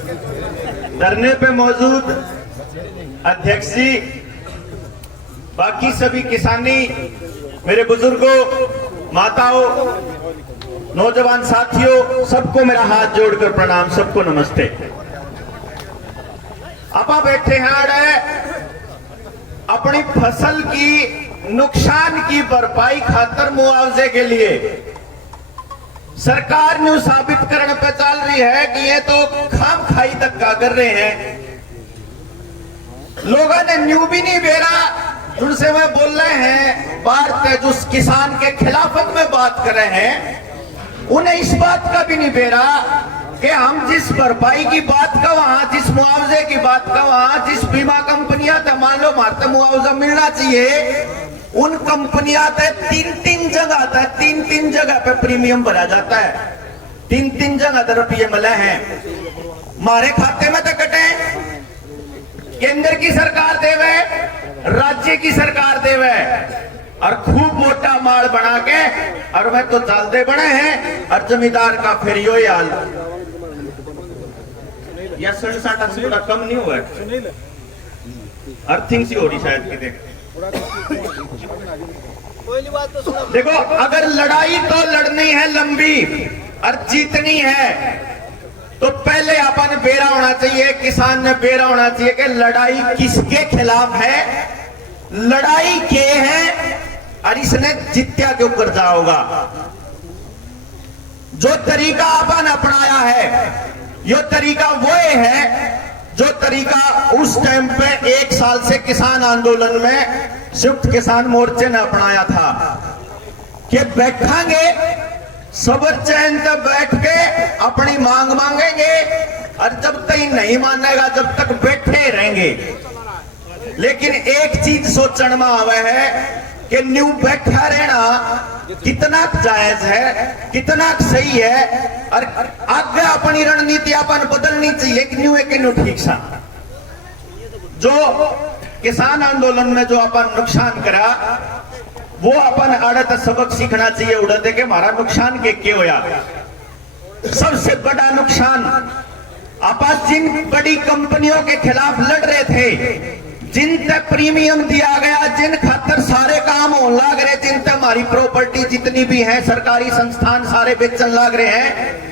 धरने पे मौजूद अध्यक्ष जी, बाकी सभी किसानी मेरे बुजुर्गों, माताओं, नौजवान साथियों, सबको मेरा हाथ जोड़कर प्रणाम, सबको नमस्ते। आपा बैठे हैं अपनी फसल की नुकसान की भरपाई खातर मुआवजे के लिए सरकार ने साबित करने पे चल रही है कि ये तो खाम खाई धक्का कर रहे हैं। लोगों ने न्यू भी नहीं बेरा, उनसे मैं बोल रहे हैं, बात जो किसान के खिलाफत में बात कर रहे हैं, उन्हें इस बात का भी नहीं बेरा कि हम जिस भरपाई की बात का वहां, जिस मुआवजे की बात का वहां, जिस बीमा कंपनियां तो मान लो मारते मुआवजा मिलना चाहिए, उन कंपनियां तक तीन जगह पे प्रीमियम भरा जाता है। तीन जगह रुपये मिले हैं हमारे खाते में तो कटे, केंद्र की सरकार देवे, राज्य की सरकार देवे, और खूब मोटा माल बना के और वह तो चालते बने हैं, और जमींदार का फिर यो हाल। या 60 से थोड़ा कम नहीं हुआ है, अर्थिंग सी हो रही शायद की। देखो, अगर लड़ाई तो लड़नी है लंबी और जीतनी है तो पहले अपन बेरा होना चाहिए, किसान ने बेरा होना चाहिए कि लड़ाई किसके खिलाफ है, लड़ाई के है और इसने जित्या के ऊपर जाओगा। जो तरीका अपन अपनाया है, ये तरीका वो है जो तरीका उस टाइम पे 1 साल से किसान आंदोलन में संयुक्त किसान मोर्चे ने अपनाया था कि बैठेंगे सबर चैन से बैठ के अपनी मांग मांगेंगे, और जब तक नहीं मानेगा जब तक बैठे रहेंगे। लेकिन एक चीज सोचने में आवे है कि न्यू बैठा रहना कितना जायज है, कितना सही है, और आगे अपनी रणनीति अपन बदलनी चाहिए कि न्यू एक न्यू ठीक सा। जो किसान आंदोलन में जो अपन नुकसान करा, वो अपन आड़त सबक सीखना चाहिए उड़ते के हमारा नुकसान के होया। सबसे बड़ा नुकसान अपन जिन बड़ी कंपनियों के खिलाफ लड़ रहे थे, जिन तक प्रीमियम दिया गया, जिन खातर सारे काम होने लग रहे, जिन तक हमारी प्रॉपर्टी जितनी भी है, सरकारी संस्थान सारे बेचन लग रहे हैं,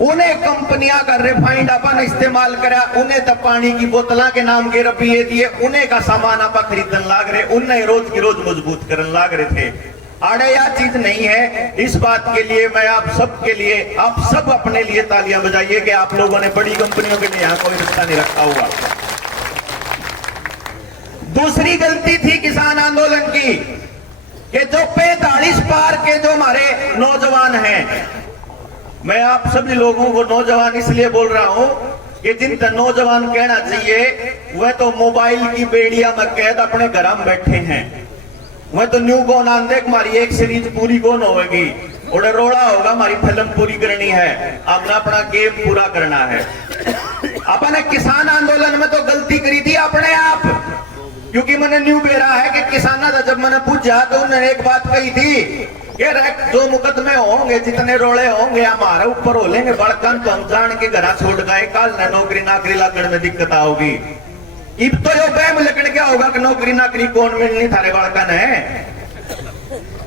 उन्हें कंपनियां का रिफाइंड अपन इस्तेमाल करा, उन्हें तो पानी की बोतलों के नाम के रुपये दिए, उन्हें का सामान आप खरीदने लग रहे, उन्हें रोज की रोज मजबूत करने लग रहे थे। आड़े यह चीज नहीं है। इस बात के लिए मैं आप सब के लिए, आप सब अपने लिए तालियां बजाइए कि आप लोगों ने बड़ी कंपनियों के लिए यहाँ कोई रिश्ता नहीं रखा हुआ। दूसरी गलती थी किसान आंदोलन की कि जो 45 पार के जो हमारे नौजवान हैं, मैं आप सभी लोगों को नौजवान इसलिए बोल रहा हूं कि जिन नौजवान कहना चाहिए वह तो मोबाइल की बेड़िया में कैद अपने घर में बैठे हैं। वह तो न्यू गोन आंदेक हमारी एक सीरीज पूरी गोन होगी, उड़े रोड़ा होगा, हमारी फिल्म पूरी करनी है, अपना अपना गेम पूरा करना है। अपने किसान आंदोलन में तो गलती करी थी अपने आप, क्योंकि मैंने न्यू बेरा है कि किसाना था, जब मैंने पूछा तो उन्होंने एक बात कही थी कि जो मुकदमे होंगे, जितने रोड़े होंगे हमारे ऊपर हो लेंगे, बड़कन तो हम जान के घर छोड़ गए, कल न नौकरी नाकरी लगने में दिक्कत होगी। इब तो जो बैम लिखने क्या होगा कि नौकरी नाकरी कौन मिलनी थारे बड़कन है,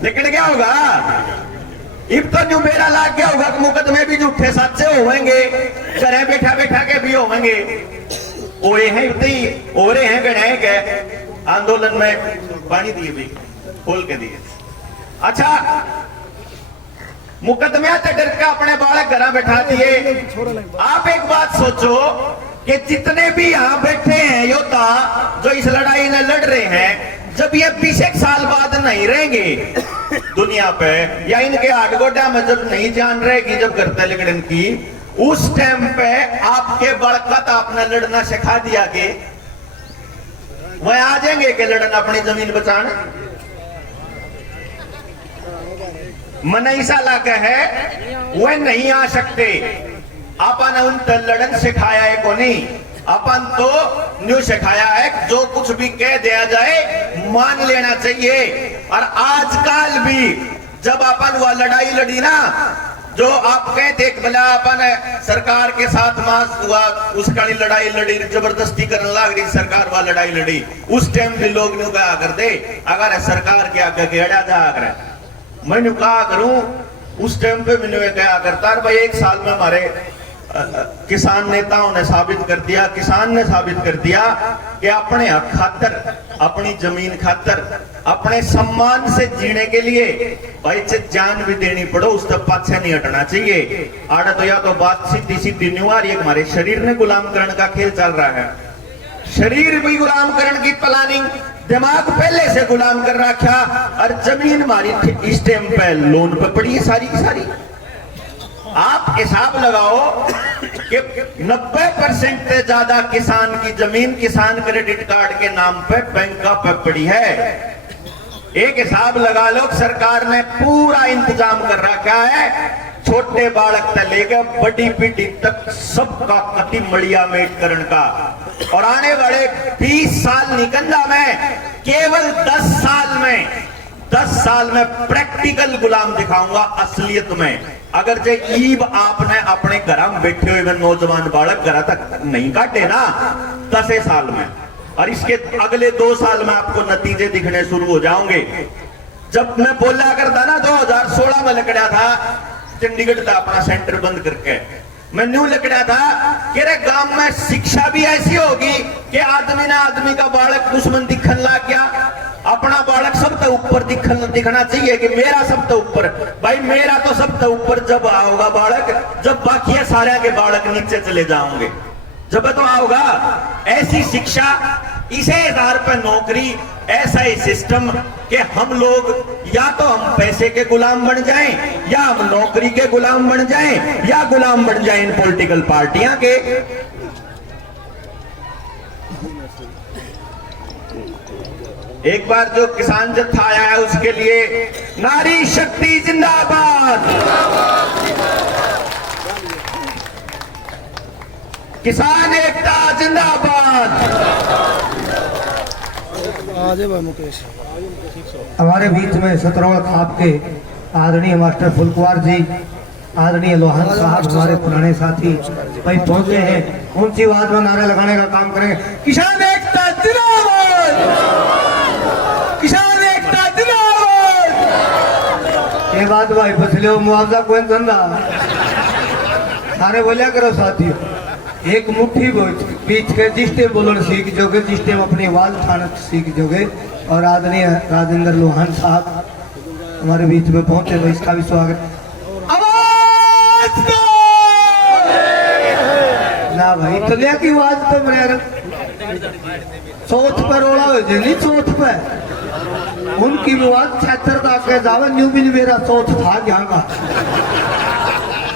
लेकिन क्या होगा, इब तो न्यू बेरा लाग गया होगा कि मुकदमे भी झूठे सच्चे होंगे, घरे बैठा बैठा के भी होंगे। ओए हैं इतनी ओरे हैं गणे के आंदोलन में पानी दिए भी खोल के दिए। अच्छा, मुकदमे से डर के अपने बालक घर बैठा दिए। आप एक बात सोचो कि जितने भी यहाँ बैठे हैं योद्धा जो इस लड़ाई में लड़ रहे हैं, जब ये 20 साल बाद नहीं रहेंगे दुनिया पे, या इनके आडगोडा में जब नहीं जान रहेगी, जब करते लगड़न की, उस टाइम पे आपके बड़कत आपने लड़ना सिखा दिया कि वह आ जाएंगे कि लड़ना अपनी जमीन बचाने। मन ऐसा लगा है वह नहीं आ सकते। अपन उन लड़न सिखाया है को नहीं, अपन तो न्यू सिखाया है जो कुछ भी कह दिया जाए मान लेना चाहिए। और आजकल भी जब अपन वह लड़ाई लड़ी ना, जो आप कहते भला अपन सरकार के साथ मास हुआ उसका लड़ाई लड़ी जबरदस्ती करने लग रही सरकार वाला लड़ाई लड़ी उस टाइम भी लोग न्यू कहा करते अगर सरकार के आगे गेड़ा जा कर मैं कहा करूं उस टाइम पे मैंने क्या करता भाई 1 साल में हमारे किसान नेताओं ने साबित कर दिया किसान ने साबित कर दिया कि अपने हक खातर अपनी जमीन खातर अपने सम्मान से जीने के लिए भाई जान भी देनी पड़ो उस तक पाछे नहीं हटना चाहिए। आड़ा तो या तो बात सीधी सीधी न्यू आ रही है हमारे शरीर ने गुलामकरण का खेल चल रहा है शरीर भी गुलामकरण की प्लानिंग दिमाग पहले से गुलाम कर रखा और जमीन हमारी इस टाइम पे लोन पे पड़ी है सारी की सारी। आप हिसाब लगाओ कि 90% से ज्यादा किसान की जमीन किसान क्रेडिट कार्ड के नाम पे बैंक पे पड़ी है। एक हिसाब लगा लो सरकार ने पूरा इंतजाम कर रखा है छोटे बालक से लेकर बड़ी पीढ़ी तक सबका कति मड़िया मेटकरण का और आने वाले 20 साल निकंदा में केवल 10 साल में प्रैक्टिकल गुलाम दिखाऊंगा असलियत में। अगर जे ईब आपने अपने घर में बैठे हुए नौजवान बालक घर तक नहीं काटे ना 10 साल में और इसके अगले 2 साल में आपको नतीजे दिखने शुरू हो जाओगे। जब मैं बोला करता ना 2016 में लकड़ा था चंडीगढ़ का अपना सेंटर बंद करके मैं न्यू लकड़ा था कि रे गांव में शिक्षा भी ऐसी होगी कि आदमी ना आदमी का बालक दुश्मन दिखने लग गया अपना बालक सबसे ऊपर दिखना चाहिए कि मेरा सबसे ऊपर भाई मेरा तो सबसे ऊपर जब आओगा बालक जब बाकी सारे के बालक नीचे चले जाओगे जब तो आओगा। ऐसी शिक्षा इसे आधार पर नौकरी ऐसा ही सिस्टम कि हम लोग या तो हम पैसे के गुलाम बन जाएं या हम नौकरी के गुलाम बन जाएं या गुलाम बन जाएं इन पॉलिटिकल पार्टियां के। एक बार जो किसान जत्था आया है उसके लिए नारी शक्ति जिंदाबाद किसान एकता जिंदाबाद। मुकेश हमारे बीच में सतरौल खाप के आदरणीय मास्टर फुलकुमार जी आदरणीय लोहान साहब हमारे पुराने साथी भाई पहुंचे हैं ऊंची आवाज में नारे लगाने का काम करेंगे किसान एकता जिंदाबाद किसान एकता जिंदाबाद। ये बात भाई फसले मुआवजा कोई धंधा सारे बोलिया करो साथियों एक मुट्ठी बीच के जिसटे बोलन सीख जोगे जिसटे अपनी आवाज उठाना सीख जोगे और आदरणीय राजेंद्र लोहान साहब हमारे बीच में पहुंचे तो इसका भी स्वागत। आवाज ना भाई तो लिया की आवाज तो मेरे चौथ पर रोड़ा हो जाए चौथ पे उनकी आवाज 76 का के जावा न्यू भी मेरा चौथ था यहाँ का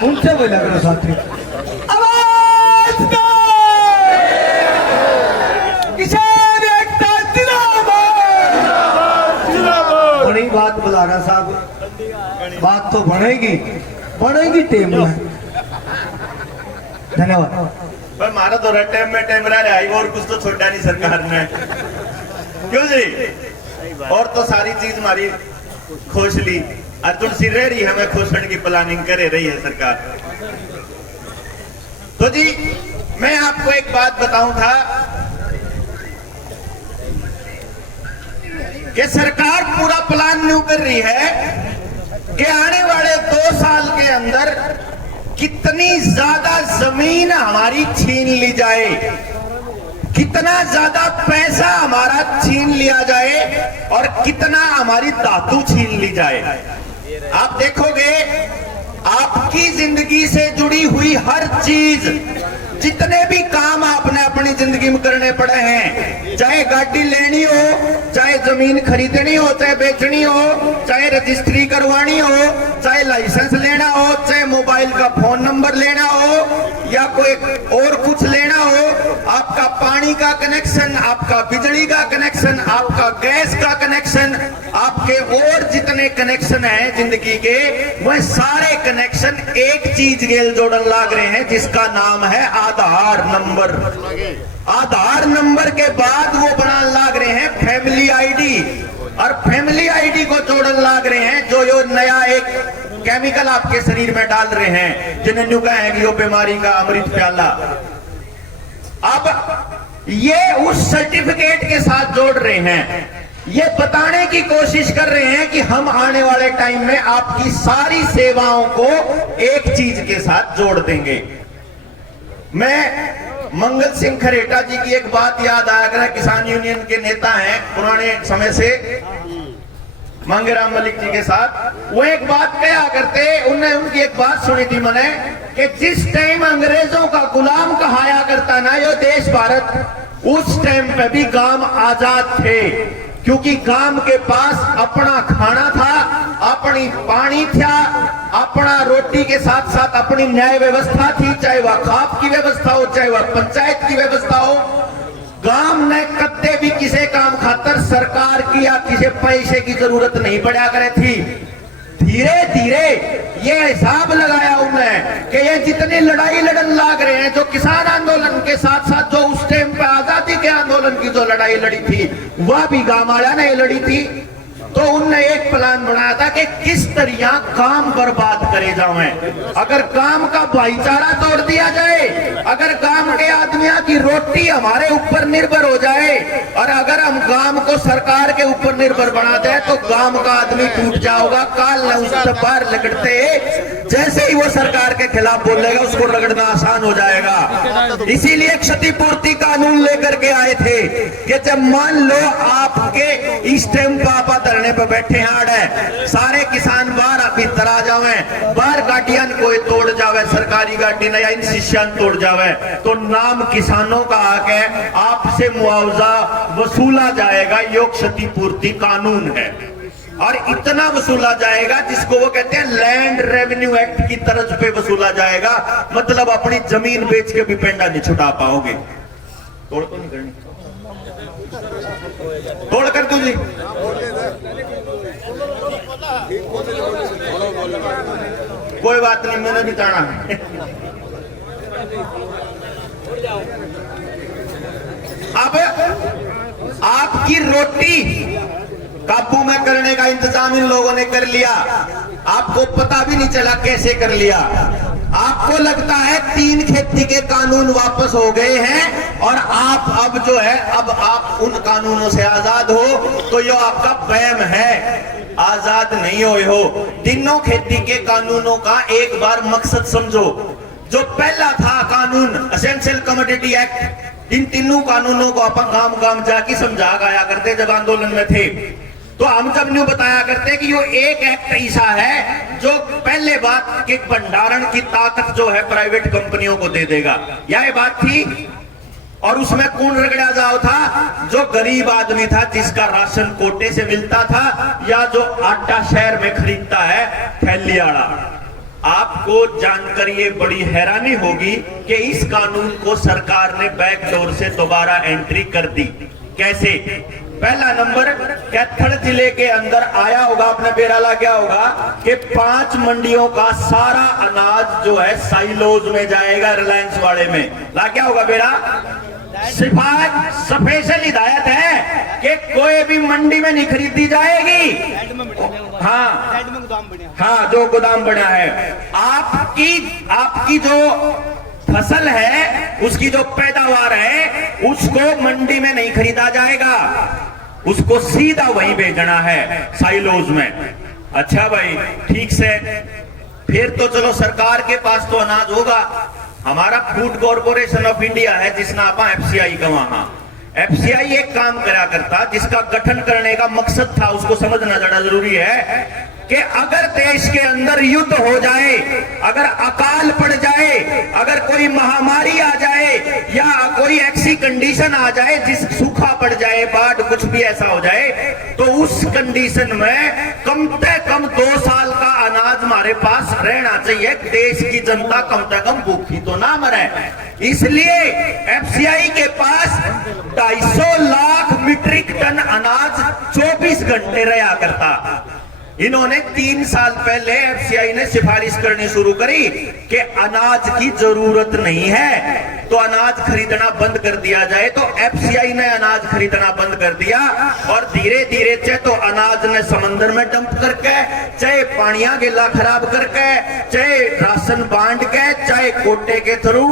उनसे बोला करो साथी बड़ी बात बुलाना साहब बात तो बढ़ेगी टीम में। धन्यवाद पर मारा तो टाइम में टाइम रहा है और कुछ तो छोटा नहीं सरकार ने क्यों जी और तो सारी चीज हमारी खोज ली अर्जुन सिंह रह रही हमें खोसण की प्लानिंग करे रही है सरकार। तो जी मैं आपको एक बात बताऊं था कि सरकार पूरा प्लान न्यू कर रही है कि आने वाले 2 साल के अंदर कितनी ज्यादा जमीन हमारी छीन ली जाए कितना ज्यादा पैसा हमारा छीन लिया जाए और कितना हमारी धातु छीन ली जाए। आप देखोगे आपकी जिंदगी से जुड़ी हुई हर चीज जितने भी काम आपने अपनी जिंदगी में करने पड़े हैं चाहे गाड़ी लेनी हो चाहे जमीन खरीदनी हो चाहे बेचनी हो चाहे रजिस्ट्री करवानी हो चाहे लाइसेंस लेना हो चाहे मोबाइल का फोन नंबर लेना हो या कोई और कुछ लेना हो आपका पानी का कनेक्शन आपका बिजली का कनेक्शन आपका गैस का कनेक्शन आपके और जितने कनेक्शन हैं जिंदगी के वह सारे कनेक्शन एक चीज गेल जोड़न लाग रहे हैं जिसका नाम है आधार नंबर। आधार नंबर के बाद वो बनाने लाग रहे हैं फैमिली आईडी और फैमिली आईडी को जोड़न लाग रहे हैं जो यो नया एक केमिकल आपके शरीर में डाल रहे हैं, जिन्हें न्यू कहा है कि यो बीमारी का अमृत प्याला। अब ये उस सर्टिफिकेट के साथ जोड़ रहे हैं, ये बताने की कोशिश कर रहे हैं कि हम आने वाले टाइम में आपकी सारी सेवाओं को एक चीज के साथ जोड़ देंगे। मैं मंगल सिंह खरेटा जी की एक बात याद आया कर, किसान यूनियन के नेता हैं पुराने समय से, मांगेराम मलिक जी के साथ। वो एक बात कहा करते, उनने उनकी एक बात सुनी थी मैंने, कि जिस टाइम अंग्रेजों का गुलाम कहाया करता ना यो देश भारत, उस टाइम पे भी गांव आजाद थे, क्योंकि गांव के पास अपना खाना था, अपनी पानी था, अपना रोटी के साथ साथ अपनी न्याय व्यवस्था थी, चाहे वह खाप की व्यवस्था हो, चाहे वह पंचायत की व्यवस्था हो। गांव ने कत्ते भी किसी काम खातर सरकार की या किसी पैसे की जरूरत नहीं पड़ा करे थी। धीरे धीरे ये हिसाब लगाया उन्होंने कि ये जितनी लड़ाई लड़न लाग रहे हैं, जो किसान आंदोलन के साथ साथ जो उस टाइम पे आजादी के आंदोलन की जो लड़ाई लड़ी थी, वह भी गांव वाला ने लड़ी थी। तो उनने एक प्लान बनाया था कि किस तरह काम बर्बाद करे जाए। अगर काम का भाईचारा तोड़ दिया जाए, अगर गांव के आदमियों की रोटी हमारे ऊपर निर्भर हो जाए, और अगर हम गांव को सरकार के ऊपर निर्भर बना दें, तो गांव का आदमी टूट जाएगा। काल न उससे बाहर लगते जैसे ही वो सरकार के खिलाफ बोलेगा, उसको रगड़ना आसान हो जाएगा। इसीलिए क्षतिपूर्ति कानून लेकर के आए थे कि जब मान लो आपके इस टाइम पापा धरने पे बैठे हैं, सारे किसान बाहर भीतर आ जावे, बाहर गाड़ियां कोई तोड़ जावे, सरकारी गाड़ी या इन शिष्यान तोड़ जावे, तो नाम किसानों का आके आपसे मुआवजा वसूला जाएगा। यो क्षतिपूर्ति कानून है, और इतना वसूला जाएगा जिसको वो कहते हैं लैंड रेवेन्यू एक्ट की तर्ज पे वसूला जाएगा। मतलब अपनी जमीन बेच के भी पेंडा नहीं छुटा पाओगे। तोड़ तो नहीं करनी, तोड़ कर दो जी। कोई बात नहीं, मैंने भी जाना है। अब आपकी रोटी काबू में करने का इंतजाम इन लोगों ने कर लिया, आपको पता भी नहीं चला कैसे कर लिया। आपको लगता है 3 खेती के कानून वापस हो गए हैं, और आप अब जो है, अब आप उन कानूनों से आजाद हो, तो ये आपका वहम है। आजाद नहीं हुए हो। तीनों खेती के कानूनों का एक बार मकसद समझो। जो पहला था कानून एसेंशियल कमोडिटी एक्ट, इन तीनों कानूनों को अपन गांव गांव जाके समझा गाया करते जब आंदोलन में थे। तो हम जब न्यू बताया करते कि यो एक एक्ट ऐसा है जो पहले बात कि भंडारण की ताकत जो है प्राइवेट कंपनियों को दे देगा, यह बात थी। और उसमें कौन रगड़ा जाओ था? जो गरीब आदमी था, जिसका राशन कोटे से मिलता था, या जो आटा शहर में खरीदता है थैलियाड़ा। आपको जानकर ये बड़ी हैरानी होगी कि इस कानून को सरकार ने बैकडोर से दोबारा एंट्री कर दी। कैसे? पहला नंबर, कैथल जिले के अंदर आया होगा, आपने बेरा ला क्या होगा कि 5 मंडियों का सारा अनाज जो है साइलोज में जाएगा, रिलायंस वाले में ला क्या होगा बेरा। स्पेशल हिदायत है कि कोई भी मंडी में नहीं खरीदी जाएगी। हाँ, जो गोदाम बना है, आपकी जो फसल है, उसकी जो पैदावार है, उसको मंडी में नहीं खरीदा जाएगा, उसको सीधा वहीं भेजना है साइलोज में। अच्छा भाई, ठीक से, फिर तो चलो सरकार के पास तो अनाज होगा। हमारा फूड कॉर्पोरेशन ऑफ इंडिया है, जिसना आप एफसीआई का, वहां एफसीआई एक काम करा करता, जिसका गठन करने का मकसद था, उसको समझना ज्यादा जरूरी है कि अगर देश के अंदर युद्ध हो जाए, अगर अकाल पड़ जाए, अगर कोई महामारी आ जाए, या कोई ऐसी कंडीशन आ जाए जिस सूखा पड़ जाए, बाढ़, कुछ भी ऐसा हो जाए, तो उस कंडीशन में कम से कम 2 साल का अनाज हमारे पास रहना चाहिए। देश की जनता कम से कम भूखी तो ना मरे। इसलिए एफसीआई के पास 250 लाख मीट्रिक टन अनाज 24 घंटे रहा करता। इन्होंने 3 साल पहले एफसीआई ने सिफारिश करनी शुरू करी कि अनाज की जरूरत नहीं है, तो अनाज खरीदना बंद कर दिया जाए, तो एफसीआई ने अनाज खरीदना बंद कर दिया और धीरे धीरे चाहे तो अनाज ने समंदर में डंप करके, चाहे पानिया गेला खराब करके, चाहे राशन बांट के, चाहे कोटे के थ्रू,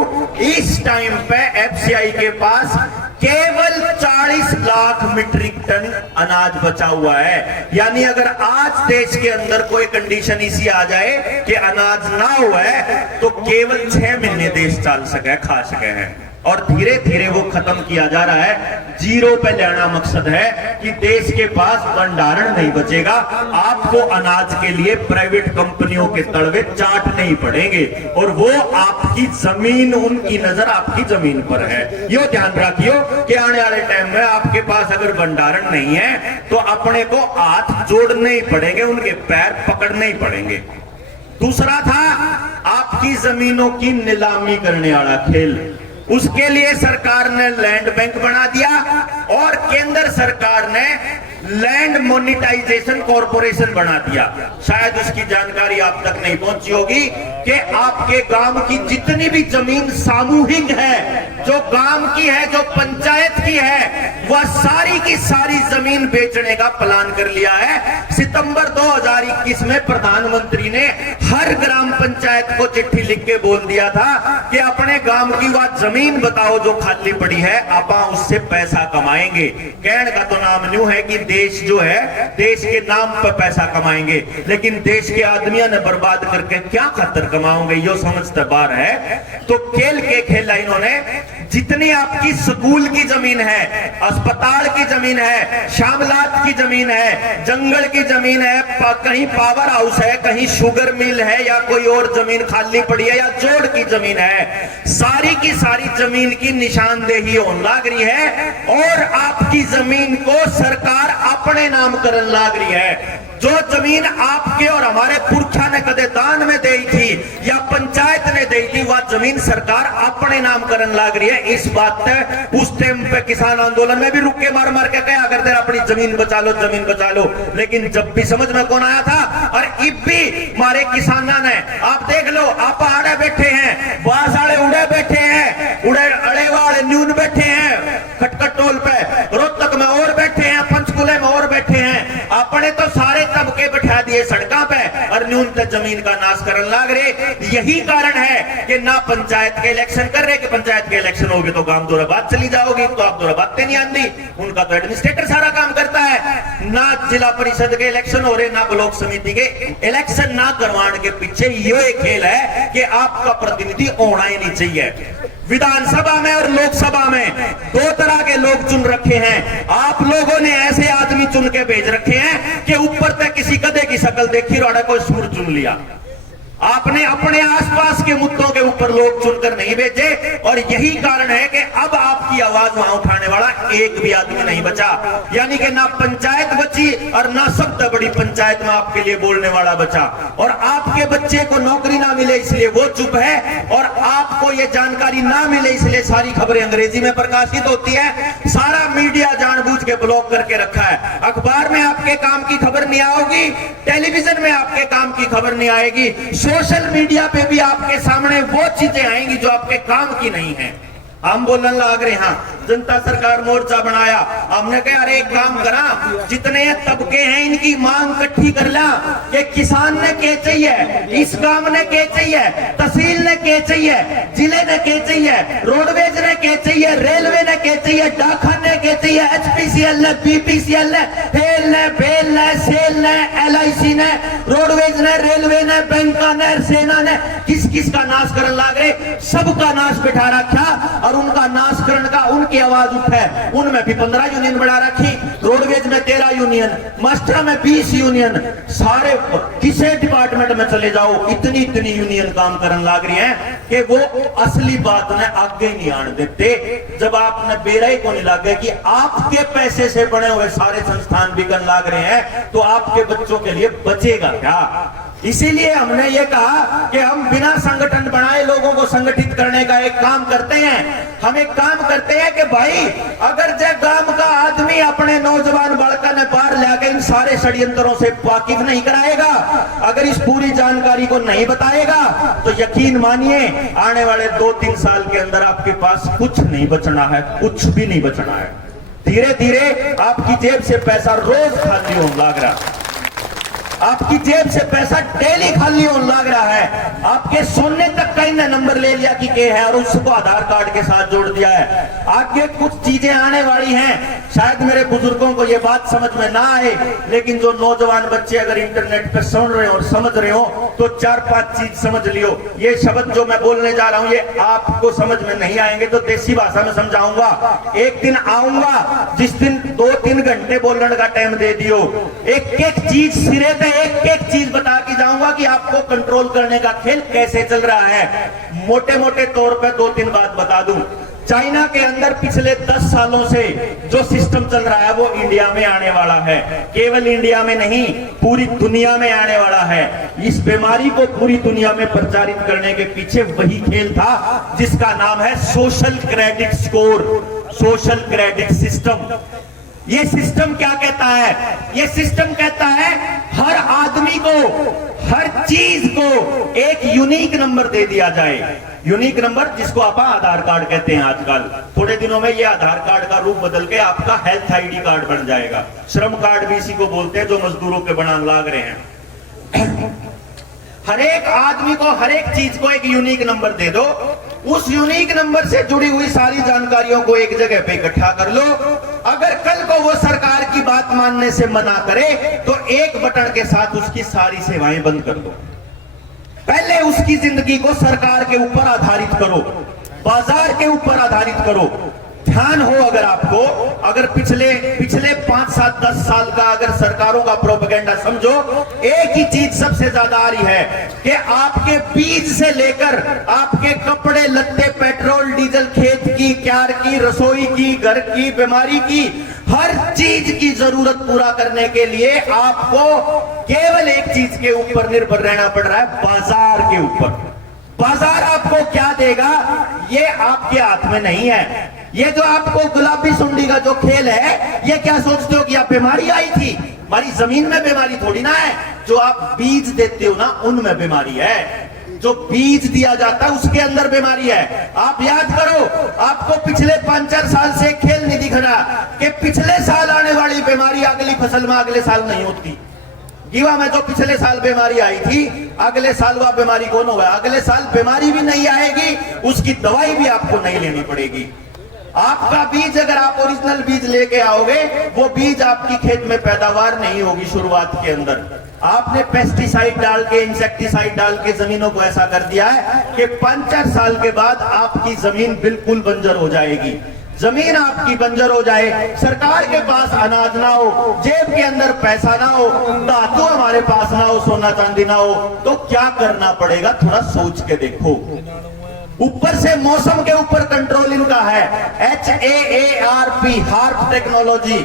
इस टाइम पे एफसीआई के पास केवल 40 लाख मीट्रिक टन अनाज बचा हुआ है। यानी अगर आज देश के अंदर कोई कंडीशन इसी आ जाए कि अनाज ना हुआ है तो केवल 6 महीने देश चल सके, खा सके हैं, और धीरे धीरे वो खत्म किया जा रहा है। जीरो पे लेना मकसद है कि देश के पास भंडारण नहीं बचेगा, आपको अनाज के लिए प्राइवेट कंपनियों के तलवे चाटने ही पड़ेंगे, और वो आपकी जमीन, उनकी नजर आपकी जमीन पर है। यो ध्यान रखियो कि आने वाले टाइम में आपके पास अगर भंडारण नहीं है तो अपने को हाथ जोड़ने ही पड़ेंगे, उनके पैर पकड़ने ही पड़ेंगे। दूसरा था आपकी जमीनों की नीलामी करने वाला खेल। उसके लिए सरकार ने लैंड बैंक बना दिया और केंद्र सरकार ने लैंड मोनिटाइजेशन कॉर्पोरेशन बना दिया। शायद उसकी जानकारी आप तक नहीं पहुंची होगी कि आपके गांव की जितनी भी जमीन सामूहिक है, जो गांव की है, जो पंचायत की है, वह सारी की सारी जमीन बेचने का प्लान कर लिया है। सितंबर 2021 में प्रधानमंत्री ने हर ग्राम पंचायत को चिट्ठी लिख के बोल दिया था कि अपने गांव की वह जमीन बताओ जो खाली पड़ी है, आप उससे पैसा कमाएंगे। कहने का तो नाम न्यू है कि देश जो है देश के नाम पर पैसा कमाएंगे, लेकिन देश के आदमियों ने बर्बाद करके क्या खातर कमाओगे, यो समझते बार है। तो खेल के खेला इन्होंने, जितनी आपकी स्कूल की जमीन है, अस्पताल की जमीन है, श्यामलात की जमीन है, जंगल की जमीन है, कहीं पावर हाउस है, कहीं शुगर मिल है, या कोई और जमीन खाली पड़ी है, या जोड़ की जमीन है, सारी की सारी जमीन की निशानदेही होने लग रही है और आपकी जमीन को सरकार अपने नाम करने लग रही है। जो जमीन आपके और हमारे पुरखा ने कदे दान में दी थी या पंचायत ने दी थी, वह जमीन सरकार अपने नाम करने लग रही है। इस बात पे उस टाइम पे किसान आंदोलन में भी रुक के मार मार के कहा करते अपनी जमीन बचा लो, जमीन बचा लो, लेकिन जब भी समझ में कौन आया था। और इब भी हमारे किसाना ने, आप देख लो, आप आड़े बैठे हैं, बासाड़े उड़े बैठे हैं, उड़े अड़े वाले न्यून बैठे हैं खटखट टोल पे, रोहतक में और बैठे हैं, पंचकुले में और बैठे हैं, अपने तो सारे तबके बैठा दिए सड़कों पे और न्यूनतम जमीन का नाश करने लग रहे। यही कारण है कि ना पंचायत के इलेक्शन कर रहे, कि पंचायत के इलेक्शन हो गए तो गांव दौराबाद चली जाओगी, तो आप दौराबाद नहीं आती, उनका तो एडमिनिस्ट्रेटर सारा काम करता है। ना जिला परिषद के इलेक्शन हो रहे, ना ब्लॉक समिति के इलेक्शन ना करवाने के पीछे ये खेल है कि आपका प्रतिनिधि होना ही नहीं चाहिए। विधानसभा में और लोकसभा में 2 तरह के लोग चुन रखे हैं। आप लोगों ने ऐसे आदमी चुन के भेज रखे हैं कि ऊपर तक किसी गधे की शक्ल देखी और कोई सूर चुन लिया। आपने अपने आसपास के मुद्दों के ऊपर लोग चुनकर नहीं भेजे, और यही कारण है कि अब आपकी आवाज वहां उठाने वाला एक भी आदमी नहीं बचा। यानी कि ना पंचायत बची और ना सबसे बड़ी पंचायत में आपके लिए बोलने वाला बचा। और आपके बच्चे को नौकरी ना मिले इसलिए वो चुप है, और आपको ये जानकारी ना मिले इसलिए सारी खबरें अंग्रेजी में प्रकाशित होती है। सारा मीडिया जानबूझ के ब्लॉक करके रखा है। अखबार में आपके काम की खबर नहीं आओगी, टेलीविजन में आपके काम की खबर नहीं आएगी, सोशल मीडिया पे भी आपके सामने वो चीजें आएंगी जो आपके काम की नहीं है। हम बोलने लग रहे हैं, जनता सरकार मोर्चा बनाया, हमने कहा अरे एक काम करा, जितने तबके हैं इनकी मांग इकट्ठी कर ला कि किसान ने क्या चाहिए, इस गांव ने क्या चाहिए, तहसील ने क्या चाहिए, जिले ने क्या चाहिए, रोडवेज ने क्या चाहिए, रेलवे ने क्या चाहिए, डाकखाने क्या चाहिए, HPCL ने, BPCL ने, हेल ने, बेल ने, सेल ने, LIC ने, रोडवेज ने, रेलवे ने, बैंका ने, सेना ने, किस किस का नाश करने लग रहे, सबका नाश बिठा रखा। और उनका नाश करने का उनकी आवाज उठे, उनमें भी 15 यूनियन बढ़ा रखी, रोडवेज में 13 यूनियन, मास्टर में 20 यूनियन, सारे किसी डिपार्टमेंट में चले जाओ इतनी इतनी यूनियन काम करने लग रही हैं कि वो असली बात ने आगे नहीं आने देते। जब आपने बेराई को नहीं लगे कि आपके पैसे से बने हुए सारे संस्थान बिकन लग रहे हैं, तो आपके बच्चों के लिए बचेगा क्या? इसीलिए हमने ये कहा कि हम बिना संगठन बनाए लोगों को संगठित करने का एक काम करते हैं। हम एक काम करते हैं कि भाई अगर जय गांव का आदमी अपने नौजवान बालका ने बाहर लाके इन सारे षड्यंत्रों से वाकिफ नहीं कराएगा, अगर इस पूरी जानकारी को नहीं बताएगा, तो यकीन मानिए आने वाले 2-3 साल के अंदर आपके पास कुछ नहीं बचना है, कुछ भी नहीं बचना है। धीरे धीरे आपकी जेब से पैसा रोज खाली होने लग रहा, आपकी जेब से पैसा डेली खाली होने लग रहा है। आपके सोने तक का इन्हें नंबर ले लिया कि के है और उसको आधार कार्ड के साथ जोड़ दिया है। आगे कुछ चीजें आने वाली हैं, शायद मेरे बुजुर्गों को ये बात समझ में ना आए, लेकिन जो नौजवान बच्चे अगर इंटरनेट पे सुन रहे हो और समझ रहे हो तो 4-5 चीज समझ लियो। ये शब्द जो मैं बोलने जा रहा हूं ये आपको समझ में नहीं आएंगे तो देसी भाषा में समझाऊंगा। एक दिन आऊंगा जिस दिन 2-3 घंटे बोलने का टाइम दे दियो, एक एक चीज सिरे पे एक चीज बता के जाऊंगा कि आपको कंट्रोल करने का खेल कैसे चल रहा है। मोटे मोटे तौर पे 2-3 बात बता दूं। चाइना के अंदर पिछले 10 सालों से जो सिस्टम चल रहा है वो इंडिया में आने वाला है, केवल इंडिया में नहीं पूरी दुनिया में आने वाला है। इस बीमारी को पूरी दुनिया में प्रचारित करने के पीछे वही खेल था जिसका नाम है social credit score, social credit system. ये सिस्टम क्या कहता है? ये सिस्टम कहता है हर आदमी को, हर चीज को एक यूनिक नंबर दे दिया जाए। यूनिक नंबर जिसको आप आधार कार्ड कहते हैं। आजकल थोड़े दिनों में ये आधार कार्ड का रूप बदल के आपका हेल्थ आईडी कार्ड बन जाएगा। श्रम कार्ड भी इसी को बोलते हैं जो मजदूरों के बनाने लाग रहे हैं। हर एक आदमी को हर एक चीज को एक यूनिक नंबर दे दो, उस यूनिक नंबर से जुड़ी हुई सारी जानकारियों को एक जगह पे इकट्ठा कर लो। अगर कल को वो सरकार की बात मानने से मना करे तो एक बटन के साथ उसकी सारी सेवाएं बंद कर दो। पहले उसकी जिंदगी को सरकार के ऊपर आधारित करो, बाजार के ऊपर आधारित करो। ध्यान हो अगर आपको, अगर पिछले 5-7-10 साल का अगर सरकारों का प्रोपेगेंडा समझो, एक ही चीज सबसे ज्यादा आ रही है कि आपके बीज से लेकर आपके कपड़े लत्ते, पेट्रोल डीजल, खेत की, क्यार की, रसोई की, घर की, बीमारी की, हर चीज की जरूरत पूरा करने के लिए आपको केवल एक चीज के ऊपर निर्भर रहना पड़ रहा है, बाजार के ऊपर। बाजार आपको क्या देगा ये आपके हाथ में नहीं है। ये जो आपको गुलाबी सुंडी का जो खेल है, ये क्या सोचते हो कि आप बीमारी आई थी? हमारी जमीन में बीमारी थोड़ी ना है, जो आप बीज देते हो ना उनमें बीमारी है। जो बीज दिया जाता है उसके अंदर बीमारी है। आप याद करो, आपको पिछले 5-4 साल से खेल नहीं दिख रहा कि पिछले साल आने वाली बीमारी अगली फसल में अगले साल नहीं होती। गीवा में जो पिछले साल बीमारी आई थी, अगले साल वह बीमारी कौन होगा? अगले साल बीमारी भी नहीं आएगी, उसकी दवाई भी आपको नहीं लेनी पड़ेगी। आपका बीज अगर आप ओरिजिनल बीज लेके आओगे, वो बीज आपकी खेत में पैदावार नहीं होगी शुरुआत के अंदर। आपने पेस्टिसाइड डाल के, इंसेक्टिसाइड डाल के जमीनों को ऐसा कर दिया है कि 5-4 साल के बाद आपकी जमीन बिल्कुल बंजर हो जाएगी। जमीन आपकी बंजर हो जाए, सरकार के पास अनाज ना हो, जेब के अंदर पैसा ना हो, धातु हमारे पास ना हो, सोना चांदी ना हो, तो क्या करना पड़ेगा? थोड़ा सोच के देखो। ऊपर से मौसम के ऊपर कंट्रोल इनका है, HAARP, हार्प टेक्नोलॉजी।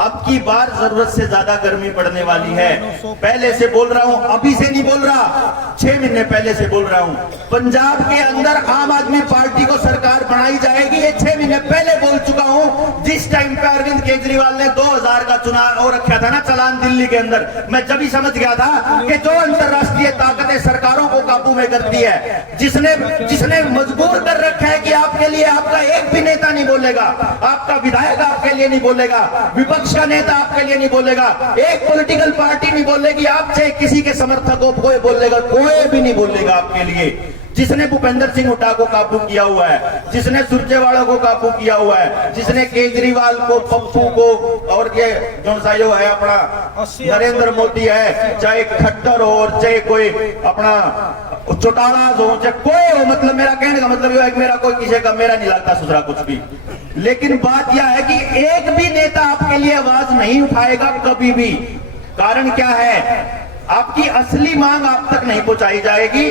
अब की बार जरूरत से ज्यादा गर्मी पड़ने वाली है। पहले से बोल रहा हूं, अभी से नहीं बोल रहा, 6 महीने पहले से बोल रहा हूं। पंजाब के अंदर आम आदमी पार्टी को सरकार बनाई जाएगी, ये 6 महीने पहले बोल चुका हूं। जिस टाइम पे अरविंद केजरीवाल ने 2000 का चुनाव और रखा था ना चालान दिल्ली के अंदर, मैं जब ही समझ गया था कि जो अंतरराष्ट्रीय ताकतें सरकारों को काबू में करती है, जिसने मजबूर कर रखा है कि आपके लिए आपका एक भी नेता नहीं बोलेगा, आपका विधायक आपके लिए नहीं बोलेगा, विपक्ष का नेता आपके लिए नहीं बोलेगा, एक पॉलिटिकल पार्टी नहीं बोलेगी, आप चाहे किसी के समर्थकों को बोलेगा, कोई भी नहीं बोलेगा आपके लिए। जिसने भूपेंद्र सिंह हुड्डा को काबू किया हुआ है, जिसने सुरजेवाला को काबू किया हुआ है, जिसने केजरीवाल को, पप्पू को, और ये जो सा जो है अपना नरेंद्र मोदी है, चाहे खट्टर हो और चाहे कोई अपना चौटाला हो, चाहे कोई हो, मतलब मेरा कहने का मतलब ये है कि मेरा कोई किसी का मेरा नहीं लगता सुसरा कुछ भी। लेकिन बात यह है कि एक भी नेता आपके लिए आवाज नहीं उठाएगा कभी भी। कारण क्या है? आपकी असली मांग आप तक नहीं पहुंचाई जाएगी।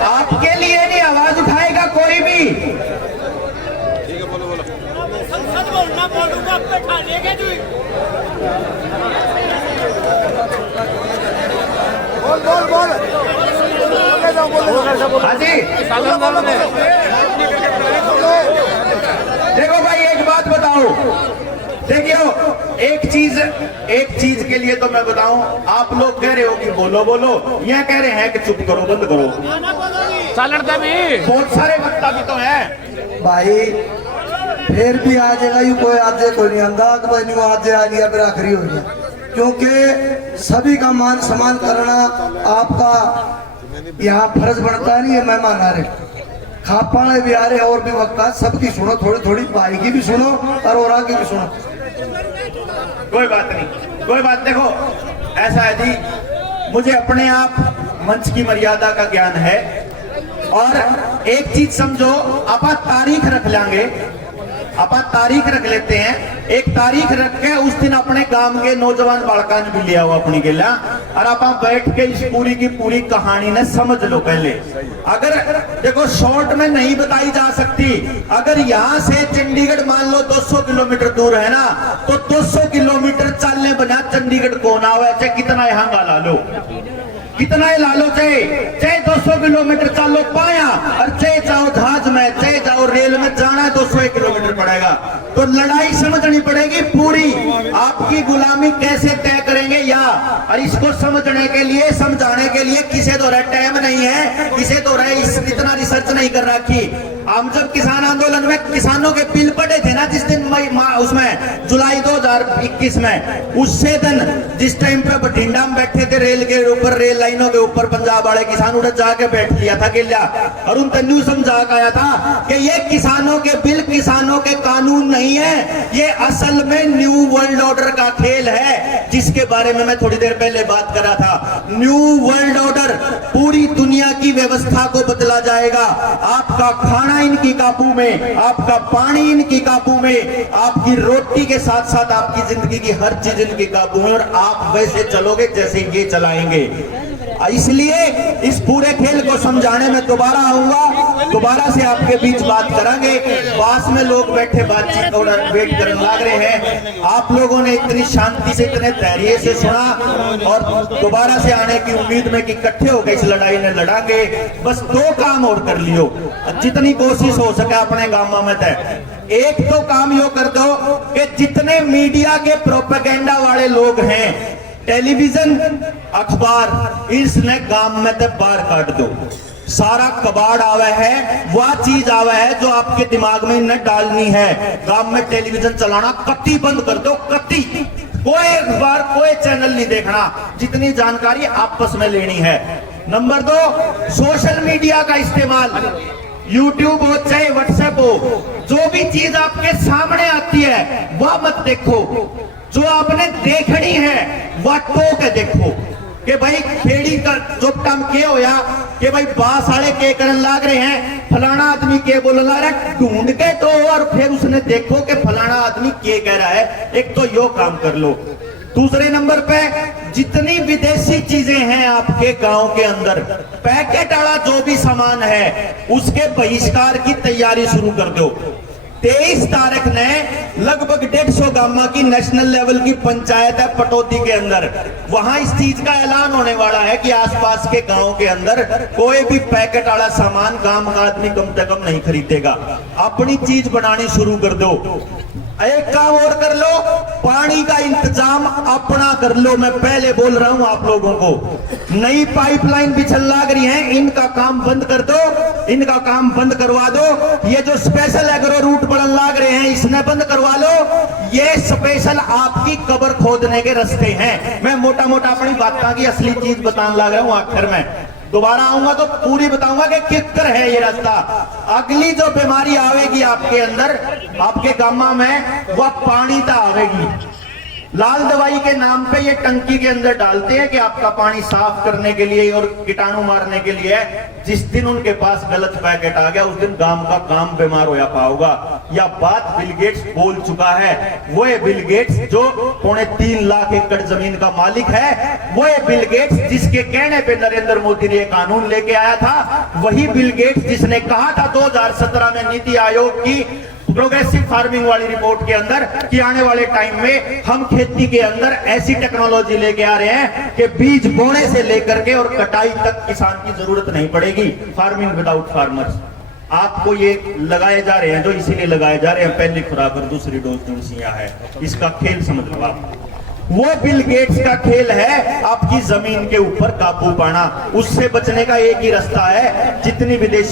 आपके लिए नहीं आवाज उठाएगा कोई भी। बोलना बोलूंगा, आप पे खा लेंगे जी। हाँ जी, देखो भाई एक बात बताओ, देखियो एक चीज के लिए तो मैं बताऊं, आप लोग कह रहे हो कि बोलो बोलो, ये कह रहे हैं कि चुप करो बंद करो। बहुत सारे वक्ता भी तो हैं भाई, फिर भी आ जाएगा यू कोई आज कोई नहीं आंदा कि भाई नहीं आज आ गया फिर आखिरी हो गया, क्योंकि सभी का मान सम्मान करना आपका यहाँ फर्ज बनता नहीं है। मेहमान आ रहे, खापाने भी आ रहे और भी वक्ता, सबकी सुनो, थोड़ी थोड़ी भाई की भी सुनो और आगे भी सुनो। कोई बात नहीं, कोई बात, देखो ऐसा है जी, मुझे अपने आप मंच की मर्यादा का ज्ञान है, और एक चीज समझो, आप तारीख रख लेंगे, आप तारीख रख लेते हैं, एक तारीख रख के उस दिन अपने गांव के नौजवान बालकान भी लिया हुआ अपनी गिला, और आप बैठ के इस पूरी की पूरी कहानी ने समझ लो पहले। अगर देखो शॉर्ट में नहीं बताई जा सकती, अगर यहाँ से चंडीगढ़ मान लो 200 किलोमीटर दूर है ना, तो 200 किलोमीटर चलने बना चंडीगढ़ कौन आवे, चाहे कितना यहाँ गा लो, कितना ही ला लो, चाहे 200 किलोमीटर चालो पाया, और चाहे जाओ जहाज में, चाहे जाओ रेल में, जाना है 201 किलोमीटर पड़ेगा। तो लड़ाई समझनी पड़ेगी पूरी, आपकी गुलामी कैसे तय करेंगे, या और इसको समझने के लिए, समझाने के लिए किसे तो रहा टाइम नहीं है, किसे तो रहा इतना रिसर्च नहीं कर रखी। हम जब किसान आंदोलन में किसानों के बिल पड़े थे ना जिस दिन उसमें जुलाई 2021 में, उससे दिन जिस टाइम पे बठिंडा में बैठे थे रेल के ऊपर, रेल लाइनों के ऊपर, पंजाब वाले किसान उधर जाके बैठ लिया था गिल्ला, और उन तन्नू समझा आया था कि ये किसानों के बिल, किसानों के कानून नहीं है, ये असल में न्यू वर्ल्ड ऑर्डर का खेल है, जिसके बारे में मैं थोड़ी देर पहले बात कर रहा था। न्यू वर्ल्ड ऑर्डर, पूरी दुनिया की व्यवस्था को बदला जाएगा, आपका खाना इनकी काबू में, आपका पानी इनकी काबू में, आपकी रोटी के साथ साथ आपकी जिंदगी की हर चीज इनकी काबू में, और आप वैसे चलोगे जैसे ये चलाएंगे। इसलिए इस पूरे खेल को समझाने में दोबारा आऊंगा, दोबारा से आपके बीच बात करेंगे। पास में लोग बैठे बातचीत और वेट करने लग रहे हैं, आप लोगों ने इतनी शांति से, इतने धैर्य से सुना, और दोबारा से आने की उम्मीद में कि इकट्ठे होकर इस लड़ाई ने लड़ांगे। बस 2 काम और कर लियो, जितनी कोशिश हो सके अपने गांव में तय। एक तो काम यो कर दो कि जितने मीडिया के प्रोपेगेंडा वाले लोग हैं, टेलीविजन, अखबार, इसने गांव में तक बाहर काट दो। सारा कबाड़ आवा है, वह चीज आवा है जो आपके दिमाग में न डालनी है। गांव में टेलीविजन चलाना कत्ती बंद कर दो, कत्ती। कोई अखबार, कोई चैनल नहीं देखना, जितनी जानकारी आपस में लेनी है। नंबर 2, सोशल मीडिया का इस्तेमाल, यूट्यूब हो चाहे व्हाट्सएप हो, जो भी चीज आपके सामने आती है वह मत देखो, जो आपने देखनी है वह टोक देखो कि भाई खेड़ी का जो काम के होया कि भाई बास वाले के करन लाग रहे हैं, फलाना आदमी के बोल ला रहा है, ढूंढ के तो और फिर उसने देखो कि फलाना आदमी के कह रहा है। एक तो यो काम कर लो। दूसरे नंबर पे जितनी विदेशी चीजें हैं आपके गांव के अंदर, पैकेट वाला जो भी सामान है, उसके बहिष्कार की तैयारी शुरू कर दो। 23 तारीख ने लगभग 150 गांव की नेशनल लेवल की पंचायत है पटौदी के अंदर, वहां इस चीज का ऐलान होने वाला है कि आसपास के गांव के अंदर कोई भी पैकेट वाला सामान गांव का आदमी कम से कम नहीं खरीदेगा। अपनी चीज बनानी शुरू कर दो। एक काम और कर लो, पानी का इंतजाम अपना कर लो। मैं पहले बोल रहा हूं आप लोगों को, नई पाइपलाइन बिछल लाग रही है, इनका काम बंद कर दो, इनका काम बंद करवा दो। ये जो स्पेशल एग्रो रूट बढ़न लाग रहे हैं, इसने बंद करवा लो। ये स्पेशल आपकी कब्र खोदने के रास्ते हैं। मैं मोटा मोटा अपनी बात की असली चीज बताने लग रहा हूं। आखिर में दोबारा आऊंगा तो पूरी बताऊंगा कि किधर है ये रास्ता। अगली जो बीमारी आवेगी आपके अंदर, आपके गांव में, वह पानी ता आवेगी। लाल दवाई के नाम पे ये टंकी के अंदर डालते हैं कि आपका पानी साफ करने के लिए और कीटाणु मारने के लिए। जिस दिन उनके पास गलत पैकेट आ गया, उस दिन गांव का काम बीमार होया पाओगा। यह बात बिल गेट्स बोल चुका है। वो बिल गेट्स जो 3.25 लाख एकड़ जमीन का मालिक है, वो बिल गेट्स जिसके कहने पे नरेंद्र मोदी ने कानून लेके आया था, वही बिल गेट्स जिसने कहा था 2017 में नीति आयोग की प्रोग्रेसिव फार्मिंग वाली रिपोर्ट के अंदर कि आने वाले टाइम में हम खेती के अंदर ऐसी टेक्नोलॉजी लेके आ रहे हैं कि बीज बोने से लेकर के और कटाई तक किसान की जरूरत नहीं पड़ेगी। फार्मिंग विदाउट फार्मर्स आपको ये लगाए जा रहे हैं, जो इसीलिए लगाए जा रहे हैं, पहली खुराक और दूसरी डोज तुलसियां है, इसका खेल समझ लो आप। वो बिल गेट्स का खेल है आपकी जमीन के ऊपर काबू पाना। उससे बचने का एक ही रास्ता है, जितनी विदेशी